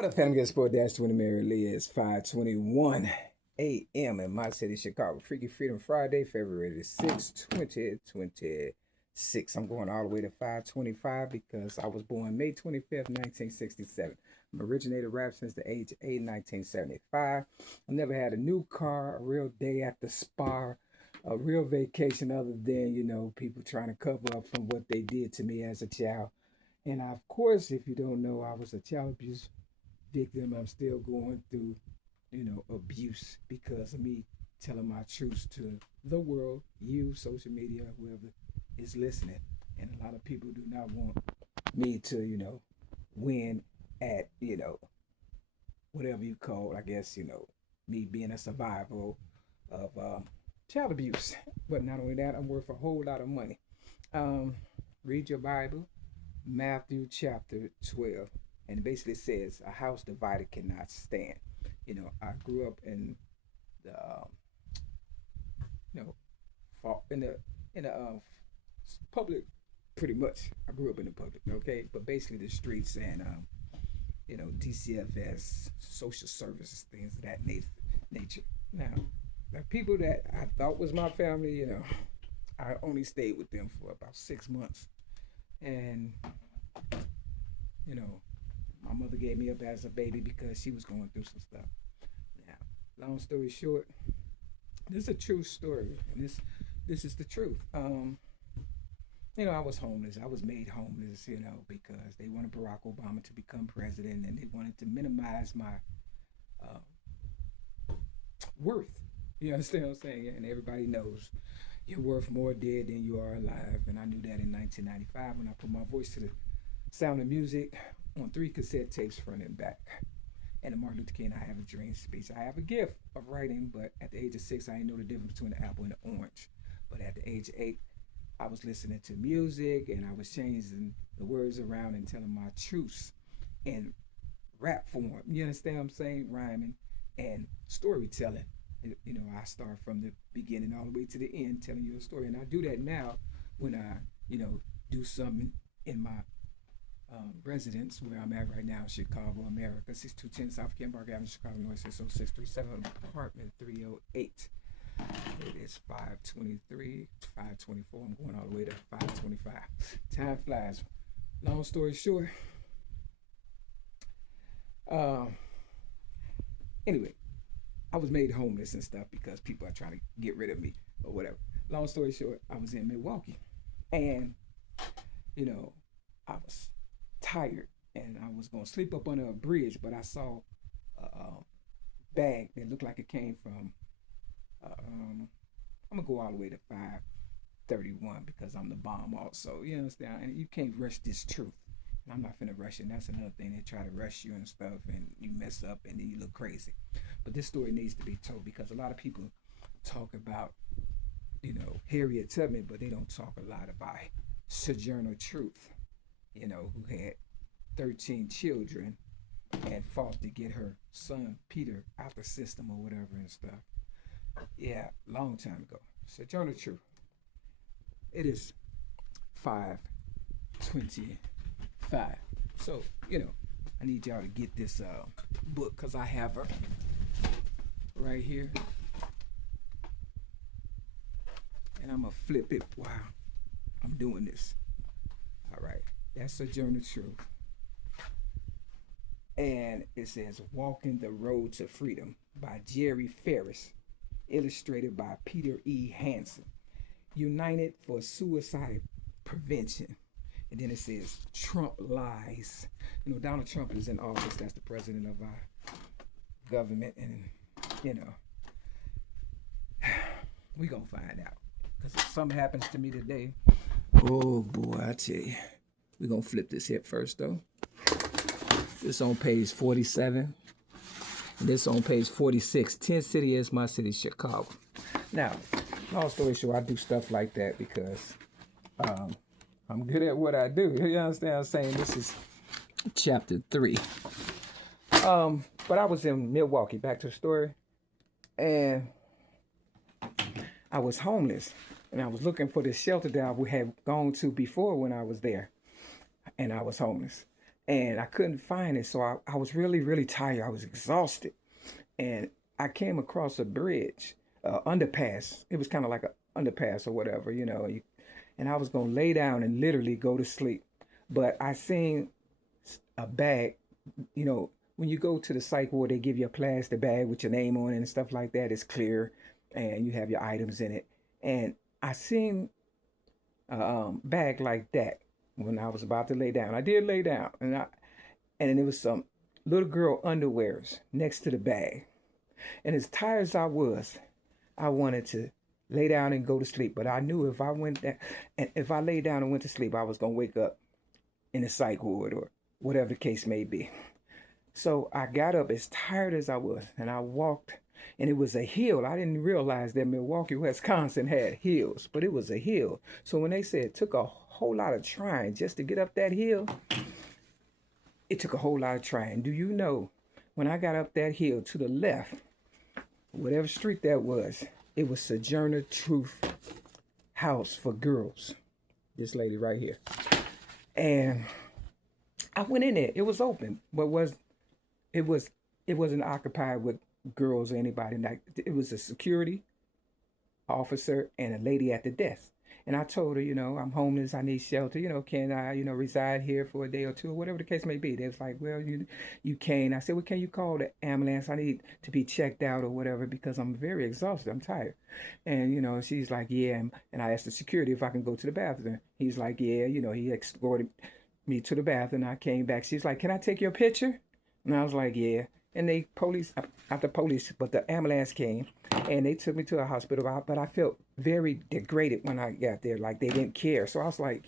What up, family? Guys, 4-20 Mary Lee is 5:21 a.m. in my city, Chicago. Freaky Freedom Friday, February the 6th, 2026. I'm going all the way to 525 because I was born May 25th, 1967. I'm originated rap since the age of 8, 1975. I never had a new car, a real day at the spa, a real vacation other than, people trying to cover up from what they did to me as a child. And of course, if you don't know, I was a child abuse victim. I'm still going through, abuse because of me telling my truths to the world, you, social media, whoever is listening. And a lot of people do not want me to, win at, whatever you call, I guess, me being a survivor of child abuse. But not only that, I'm worth a whole lot of money. Um, Read your Bible, Matthew chapter 12. And it basically says, a house divided cannot stand. I grew up in the, you know, in the public, pretty much. I grew up in the public, okay? But basically the streets and, DCFS, social services, things of that nature. Now, the people that I thought was my family, I only stayed with them for about 6 months. And, you know, my mother gave me up as a baby because she was going through some stuff. Now, long story short, this is a true story, and this is the truth. I was homeless. I was made homeless, because they wanted Barack Obama to become president, and they wanted to minimize my uh, worth. You understand what I'm saying? And everybody knows you're worth more dead than you are alive. And I knew that in 1995 when I put my voice to the sound of music on 3 cassette tapes front and back. And the Martin Luther King I Have a Dream speech. I have a gift of writing, but at the age of 6, I didn't know the difference between an apple and an orange. But at the age of 8, I was listening to music and I was changing the words around and telling my truths in rap form. You understand what I'm saying? Rhyming and storytelling. I start from the beginning all the way to the end telling you a story. And I do that now when I, do something in my residence where I'm at right now in Chicago, America, 6210 South Kenbark Avenue, Chicago, North 60637, apartment 308. It is 523, 524. I'm going all the way to 525. Time flies. Long story short, um, anyway, I was made homeless and stuff because people are trying to get rid of me or whatever. Long story short, I was in Milwaukee and, you know, I was tired and I was going to sleep up under a bridge, but I saw a bag that looked like it came from, I'm going to go all the way to 531 because I'm the bomb also. You understand? And you can't rush this truth. And I'm not finna rush it. And that's another thing. They try to rush you and stuff and you mess up and then you look crazy. But this story needs to be told because a lot of people talk about, Harriet Tubman, but they don't talk a lot about Sojourner Truth, who had 13 children and fought to get her son Peter out the system or whatever and stuff. Yeah, long time ago. Sojourner Truth. It is 525. So, I need y'all to get this book because I have her right here. And I'm going to flip it while I'm doing this. All right. That's Sojourner Truth. And it says Walking the Road to Freedom by Jerry Ferris, illustrated by Peter E. Hansen. United for Suicide Prevention. And then it says Trump lies. Donald Trump is in office. That's the president of our government. And, we going to find out. Because if something happens to me today, oh boy, I tell you. We're going to flip this here first, though. This on page 47. And this on page 46. 10 City is my city, Chicago. Now, long story short, I do stuff like that because I'm good at what I do. You understand what I'm saying? This is chapter 3. But I was in Milwaukee, back to the story, and I was homeless, and I was looking for this shelter that I had gone to before when I was there, and I was homeless. and I couldn't find it. So I was really, really tired. I was exhausted. And I came across a bridge, underpass. It was kind of like a underpass or whatever, and I was going to lay down and literally go to sleep. But I seen a bag, when you go to the psych ward, they give you a plastic bag with your name on it and stuff like that. It's clear and you have your items in it. And I seen a bag like that when I was about to lay down. I did lay down, and there was some little girl underwears next to the bag. And as tired as I was, I wanted to lay down and go to sleep. But I knew if I went there, and if I lay down and went to sleep, I was gonna wake up in the psych ward or whatever the case may be. So I got up as tired as I was, and I walked, and it was a hill. I didn't realize that Milwaukee, Wisconsin had hills, but it was a hill. So when they said it took a whole lot of trying just to get up that hill, it took a whole lot of trying. Do you know, when I got up that hill to the left, whatever street that was, it was Sojourner Truth House for Girls. This lady right here. And I went in there. It was open, but it wasn't occupied with girls or anybody. Like, it was a security officer and a lady at the desk. And I told her, I'm homeless, I need shelter, can I, reside here for a day or two, or whatever the case may be. They was like, well, you can. I said, well, can you call the ambulance? I need to be checked out or whatever because I'm very exhausted. I'm tired. And, she's like, yeah. And I asked the security if I can go to the bathroom. He's like, yeah, he escorted me to the bathroom. I came back. She's like, can I take your picture? And I was like, yeah. And not the police, but the ambulance came and they took me to a hospital. But I felt very degraded when I got there, like they didn't care. So I was like,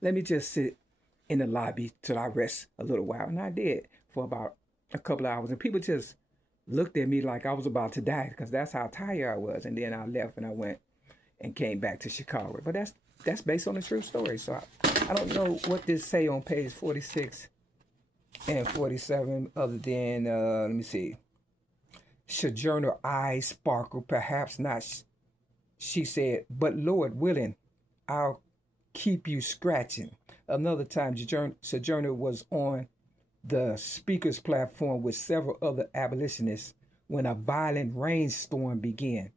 let me just sit in the lobby till I rest a little while. And I did for about a couple of hours. And people just looked at me like I was about to die because that's how tired I was. And then I left and I went and came back to Chicago. But that's based on a true story. So I don't know what this say on page 46 and 47 other than, let me see. Sojourner eyes sparkle, perhaps not, she said, but Lord willing, I'll keep you scratching. Another time, Sojourner was on the speaker's platform with several other abolitionists when a violent rainstorm began.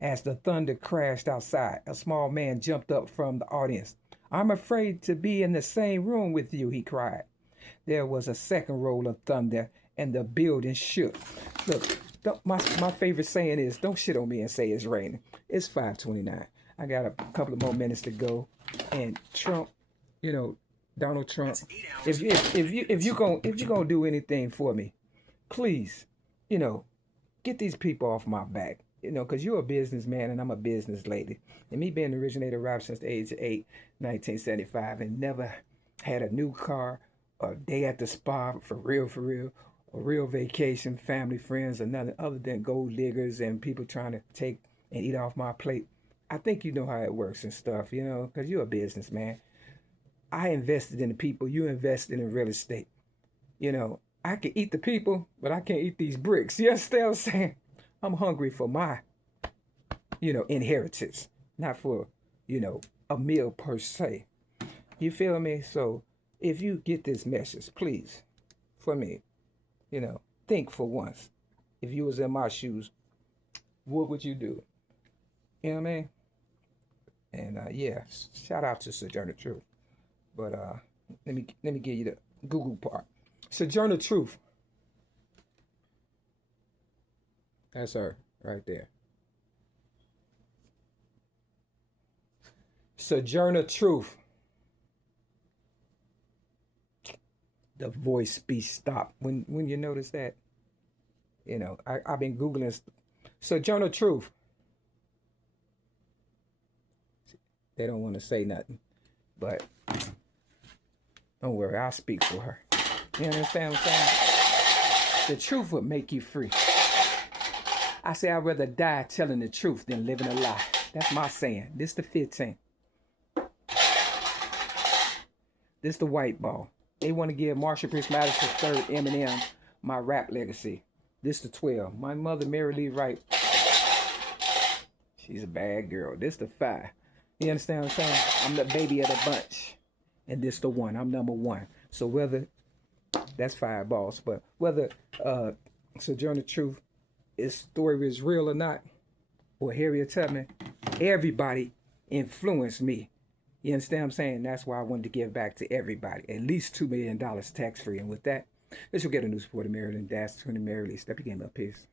As the thunder crashed outside, a small man jumped up from the audience. I'm afraid to be in the same room with you, he cried. There was a second roll of thunder and the building shook. Look, my favorite saying is, don't shit on me and say it's raining. It's 5:29. I got a couple of more minutes to go. And Trump, Donald Trump, if you're gonna do anything for me, please, get these people off my back. Because you're a businessman and I'm a business lady. And me being the originator of rap since the age of 8, 1975, and never had a new car, a day at the spa, for real, a real vacation, family, friends, or nothing other than gold diggers and people trying to take and eat off my plate. I think you know how it works and stuff, because you're a businessman. I invested in the people, you invested in real estate. I can eat the people, but I can't eat these bricks. You understand what I'm saying? I'm hungry for my, inheritance, not for, a meal per se. You feel me? So if you get this message, please, for me, think for once. If you was in my shoes, what would you do? You know what I mean? And yeah, shout out to Sojourner Truth. But let me give you the Google part. Sojourner Truth. That's her right there. Sojourner Truth. The voice speech stopped. When you notice that, I've been Googling Sojourner Truth. They don't want to say nothing, but don't worry, I'll speak for her. You understand what I'm saying? The truth would make you free. I say I'd rather die telling the truth than living a lie. That's my saying. This the 15. This the white ball. They want to give Marshall Prince Madison III, Eminem, my rap legacy. This the 12. My mother, Mary Lee Wright. She's a bad girl. This the 5. You understand what I'm saying? I'm the baby of the bunch. And this the 1. I'm number 1. So whether That's five balls. But whether Sojourner Truth, his story is real or not, or Harriet Tubman, everybody influenced me. You understand what I'm saying? That's why I wanted to give back to everybody. At least $2 million tax free. And with that, this will get a new support of Maryland. That's 20 Maryland. Step your game up. Peace.